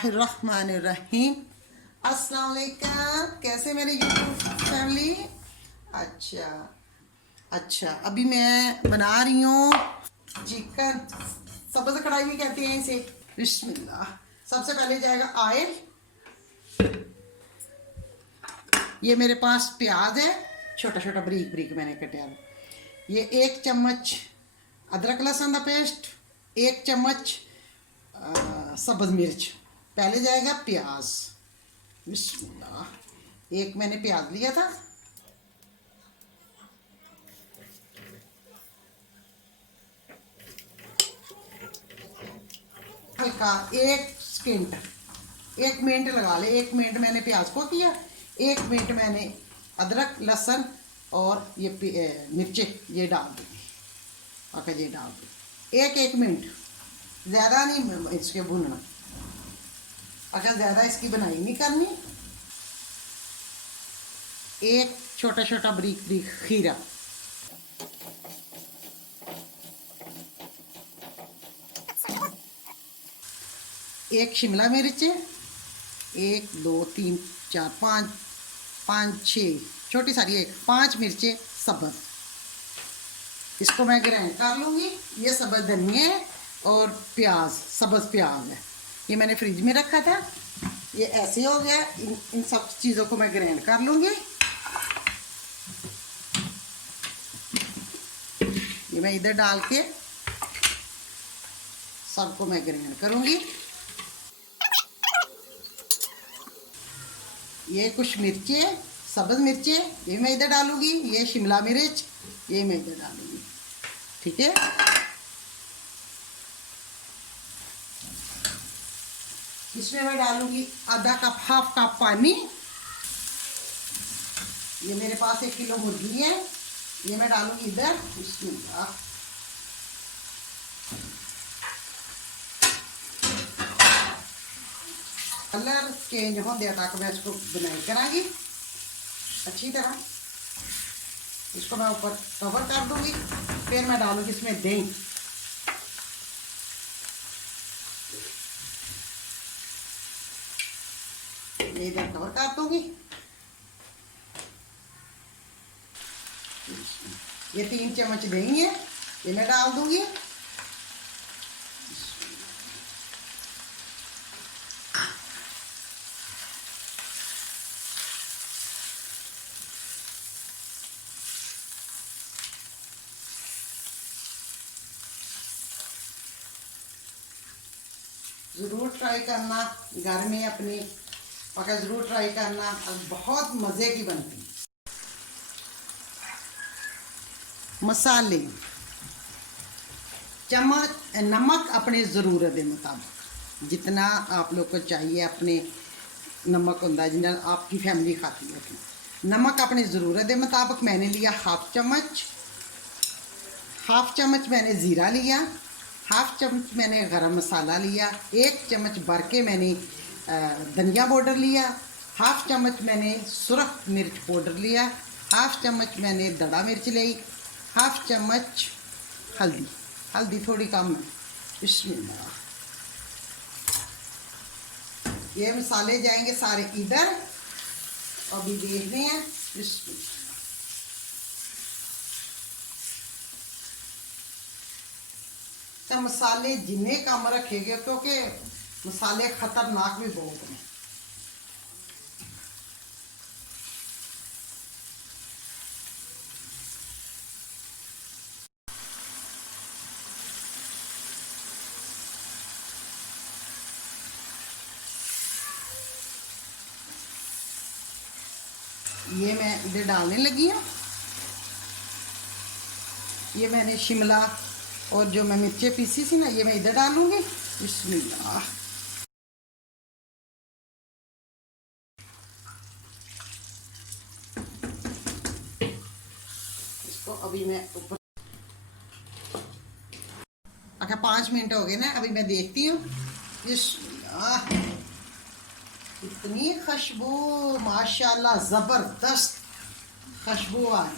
बिस्मिल्लाहिर्रहमानिर्रहीम। अस्सलाम वालेकुम। कैसे मेरी यूट्यूब फैमिली? अच्छा, अभी मैं बना रही हूँ चिकन। सब्ज़ कढ़ाई भी कहते हैं इसे। बिस्मिल्लाह। सबसे पहले जाएगा ऑयल। ये मेरे पास प्याज है, छोटा छोटा बरीक बरीक मैंने कटिया। ये 1 चम्मच अदरक लहसुन का पेस्ट, 1 चम्मच सब्ज़ मिर्च। पहले जाएगा प्याज। बिस्मिल्लाह। एक मैंने प्याज लिया था। हल्का 1 मिनट लगा ले। 1 मिनट मैंने प्याज को किया, 1 मिनट मैंने अदरक लहसुन और ये मिर्चें ये डाल दूँगी। अगर ये डाल दूँ 1 मिनट, ज़्यादा नहीं इसके भूनना। अगर ज़्यादा इसकी बनाई नहीं करनी। एक छोटा छोटा बरीक बरीक खीरा, एक शिमला मिर्च, 1 2 3 4 5 6 छोटी सारी, 5 मिर्चें सब्ज़। इसको मैं ग्राइंड कर लूँगी। ये सब्ज़ धनिया है और प्याज, सब्ज़ प्याज है। ये मैंने फ्रिज में रखा था, ये ऐसे हो गया। इन सब चीज़ों को मैं ग्राइंड कर लूँगी। ये मैं इधर डाल के सबको मैं ग्राइंड करूँगी। ये कुछ मिर्चें, सब्ज़ मिर्चें, ये मैं इधर डालूँगी। ये शिमला मिर्च, ये मैं इधर डालूँगी। ठीक है। इसमें मैं डालूँगी आधा कप, हाफ कप पानी। ये मेरे पास 1 किलो मुर्गी है, ये मैं डालूँगी इधर। बिस्मिल्लाह। कलर चेंज होने तक मैं इसको बनाई करांगी अच्छी तरह। इसको मैं ऊपर कवर कर दूंगी। फिर मैं डालूंगी इसमें दही। ये इधर कवर कर दूंगी। ये 3 चम्मच दही है, ये मैं डाल दूंगी। ज़रूर ट्राई करना घर में अपनी पका, ज़रूर ट्राई करना। बहुत मज़े की बनती। मसाले, चम्मच नमक अपने ज़रूरत के मुताबिक, जितना आप लोग को चाहिए। अपने नमक होता है जितना आपकी फैमिली खाती है। नमक अपनी ज़रूरत के मुताबिक मैंने लिया हाफ चम्मच मैंने ज़ीरा लिया, हाफ चम्मच मैंने गरम मसाला लिया, 1 चम्मच भर के मैंने धनिया पाउडर लिया, हाफ चम्मच मैंने सुरख मिर्च पाउडर लिया, हाफ चम्मच मैंने दड़ा मिर्च ली, हाफ चम्मच हल्दी थोड़ी कम है। बिस्मिल्लाह। ये मसाले जाएंगे सारे इधर। अभी देखते हैं। बिस्मिल्लाह। तो मसाले जिन्ने कम रखेंगे, क्योंकि मसाले खतरनाक भी बहुत हैं। ये मैं इधर डालने लगी हूँ। ये मैंने शिमला और जो मैं मिर्चें पीसी थी ना, ये मैं इधर डालूंगी। बिस्मिल्लाह। इसको अभी मैं ऊपर। अच्छा 5 मिनट हो गए ना, अभी मैं देखती हूँ। बिस्मिल्लाह। इतनी खुशबू, माशाल्लाह ज़बरदस्त खुशबू आ रही।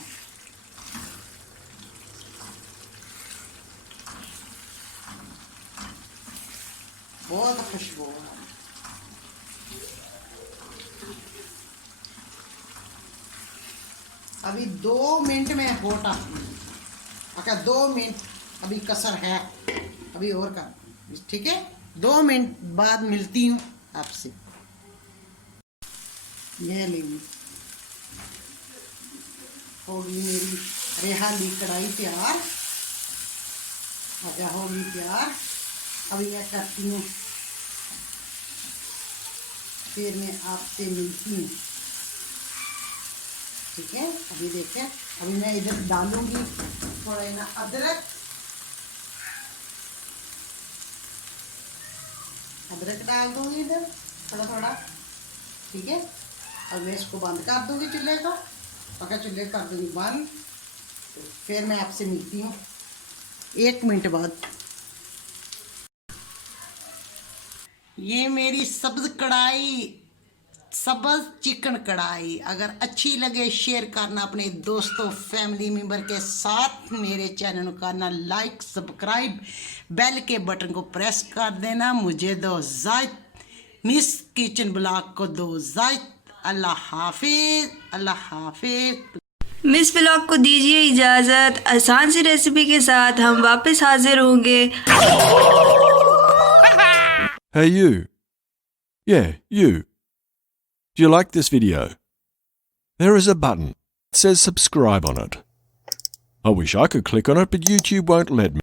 बहुत खुशबू आ रही। अभी 2 मिनट में होटा, अगर 2 मिनट अभी कसर है, अभी और कर, ठीक है। 2 मिनट बाद मिलती हूँ आपसे। ये लीजिए, होगी मेरी रेहाली कढ़ाई तैयार, आजा होगी तैयार। अभी मैं करती हूँ, फिर मैं आपसे मिलती हूँ, ठीक है। अभी देखें, अभी मैं इधर डालूंगी थोड़ा ना अदरक, अदरक डाल दूंगी इधर थोड़ा थोड़ा, ठीक है। अब मैं इसको बंद कर दूंगी चूल्हे को, पका चूल्हे कर दूंगी बंद। तो फिर मैं आपसे मिलती हूँ 1 मिनट बाद। ये मेरी सब्ज कढ़ाई, सब्ज चिकन कढ़ाई अगर अच्छी लगे शेयर करना अपने दोस्तों फैमिली मेम्बर के साथ। मेरे चैनल को करना लाइक, सब्सक्राइब, बेल के बटन को प्रेस कर देना। मुझे दो इजाज़त, मिस किचन ब्लॉग को दो इजाज़त। अल्लाह हाफिज, अल्लाह हाफिज। मिस ब्लॉग को दीजिए इजाज़त। आसान सी रेसिपी के साथ हम वापस हाजिर होंगे। Hey you. Yeah, you. Do you like this video? There is a button. It says subscribe on it. I wish I could click on it, but YouTube won't let me.